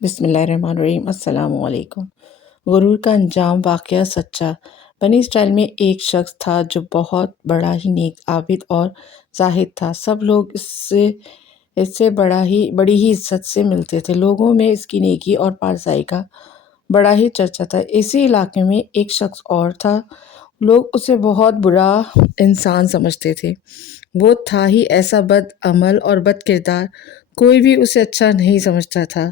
بسم اللہ الرحمن الرحیم۔ السلام علیکم۔ غرور کا انجام واقعہ سچا۔ بنی اسرائیل میں ایک شخص تھا جو بہت بڑا ہی نیک، عابد اور زاہد تھا۔ سب لوگ اس سے بڑی ہی عزت سے ملتے تھے۔ لوگوں میں اس کی نیکی اور پارسائی کا بڑا ہی چرچا تھا۔ اسی علاقے میں ایک شخص اور تھا۔ لوگ اسے بہت برا انسان سمجھتے تھے۔ وہ تھا ہی ایسا بد عمل اور بد کردار، کوئی بھی اسے اچھا نہیں سمجھتا تھا۔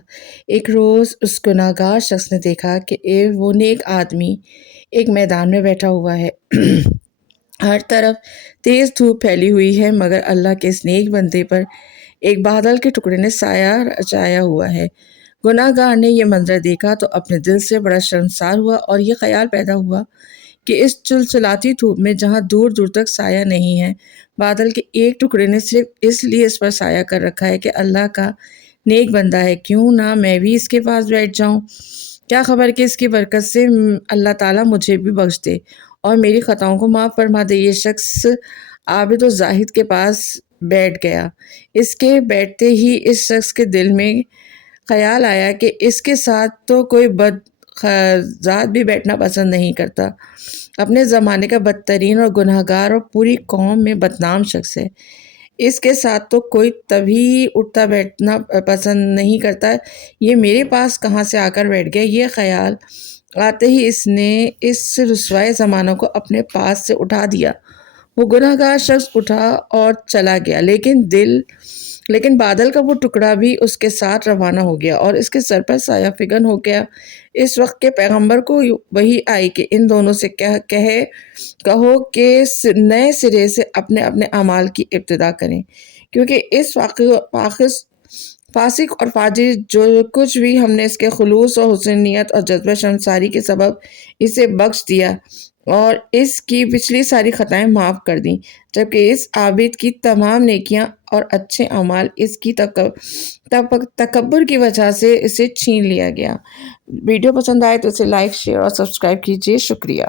ایک روز اس گناہگار شخص نے دیکھا کہ وہ نیک آدمی ایک میدان میں بیٹھا ہوا ہے۔ ہر طرف تیز دھوپ پھیلی ہوئی ہے، مگر اللہ کے اس نیک بندے پر ایک بادل کے ٹکڑے نے سایہ رچایا ہوا ہے۔ گناہگار نے یہ منظر دیکھا تو اپنے دل سے بڑا شرمسار ہوا اور یہ خیال پیدا ہوا کہ اس چلچلاتی دھوپ میں جہاں دور دور تک سایہ نہیں ہے، بادل کے ایک ٹکڑے نے صرف اس لیے اس پر سایہ کر رکھا ہے کہ اللہ کا نیک بندہ ہے، کیوں نہ میں بھی اس کے پاس بیٹھ جاؤں۔ کیا خبر کہ اس کی برکت سے اللہ تعالیٰ مجھے بھی بخش دے اور میری خطاؤں کو معاف فرما دے۔ یہ شخص عابد و زاہد کے پاس بیٹھ گیا۔ اس کے بیٹھتے ہی اس شخص کے دل میں خیال آیا کہ اس کے ساتھ تو کوئی بد ذات بھی بیٹھنا پسند نہیں کرتا۔ اپنے زمانے کا بدترین اور گناہگار اور پوری قوم میں بدنام شخص ہے۔ اس کے ساتھ تو کوئی تبھی اٹھتا بیٹھنا پسند نہیں کرتا، یہ میرے پاس کہاں سے آ کر بیٹھ گیا۔ یہ خیال آتے ہی اس نے اس رسوائے زمانہ کو اپنے پاس سے اٹھا دیا۔ وہ گناہگار شخص اٹھا اور چلا گیا، لیکن بادل کا وہ ٹکڑا بھی اس کے ساتھ روانہ ہو گیا اور اس کے سر پر سایہ فگن ہو گیا۔ اس وقت کے پیغمبر کو وحی آئی کہ ان دونوں سے کہو کہ نئے سرے سے اپنے اپنے اعمال کی ابتدا کریں، کیونکہ اس فاسق اور فاجر جو کچھ بھی ہم نے اس کے خلوص اور حسن نیت اور جذبہ شرمساری کے سبب اسے بخش دیا اور اس کی پچھلی ساری خطائیں معاف کر دیں، جبکہ اس عابد کی تمام نیکیاں اور اچھے اعمال اس کی تکبر کی وجہ سے اسے چھین لیا گیا۔ ویڈیو پسند آئے تو اسے لائک، شیئر اور سبسکرائب کیجیے۔ شکریہ۔